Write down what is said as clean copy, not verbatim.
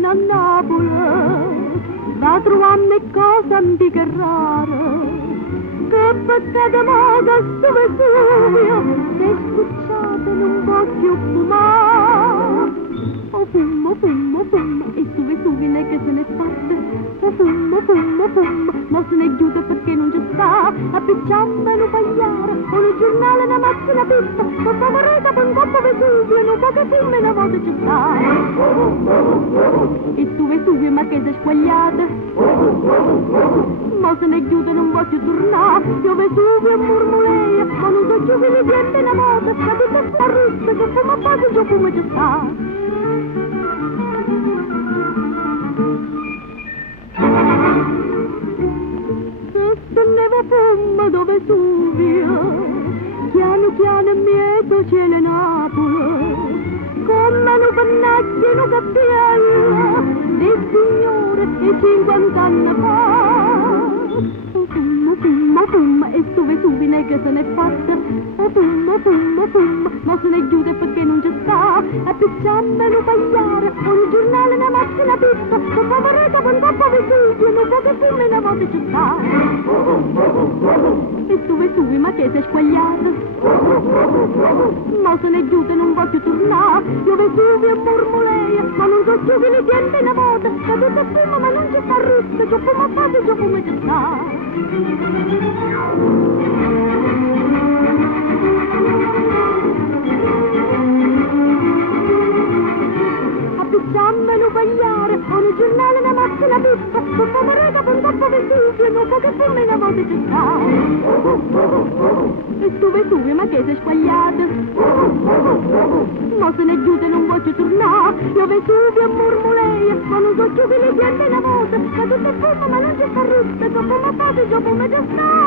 viene a Napoli, va a trovarmi cosa antica e rara, che peccato moda su Vesuvio, se scucciate non voglio fumare. O fumo, fumo, fumo, e su Vesuvio non è che se ne fatte. O fumo, fumo, fumo, ma se ne chiude perché non ci sta. Appicciamma non pagliare, o nel giornale una macchina pista, con favorita per un coppo Vesuvio, non può che film una volta ci sta. E su Vesuvio ma che sei squagliata, ma se ne chiude non voglio tornare. Io Vesuvio murmuleia, ma non so più che mi viene una volta, capite sta russa che fuma poco giù come ci sta. Sosteneva fumma dove Vesuvio, piano piano mieto cielo Napoli, come un pannacchio in un cappello, del signore e 50 anni fa. O fumo, fumo, fumo, e su Vesuvio non è che se n'è fatta. O fumo, fumo, fumo, ma se ne chiude perché non ci sta. Appicciamma non pagliare, ogni giornale una macchina pista, con favorita per un coppo Vesuvio, non può che film una volta ci sta. E su Vesuvio ma che sei squagliata, ma se ne chiude non voglio tornare. Io Vesuvio murmuleia, ma non so più che li tiene una volta, che tutto fumo ma non ci fa russa, giù fumo a fate, giù come ci sta. Appicciamma non pagliare, ogni giornale una macchina pista, con favorita per un coppo Vesuvio, non può che film una volta ci sta. E su Vesuvio ma che sei squagliata, ma se ne chiude non voglio tornare. Io Vesuvio murmuleia, ma non so più che li tiene una volta, che tutto fumo ma non ci fa russa, che fumo a fate, giù come ci sta.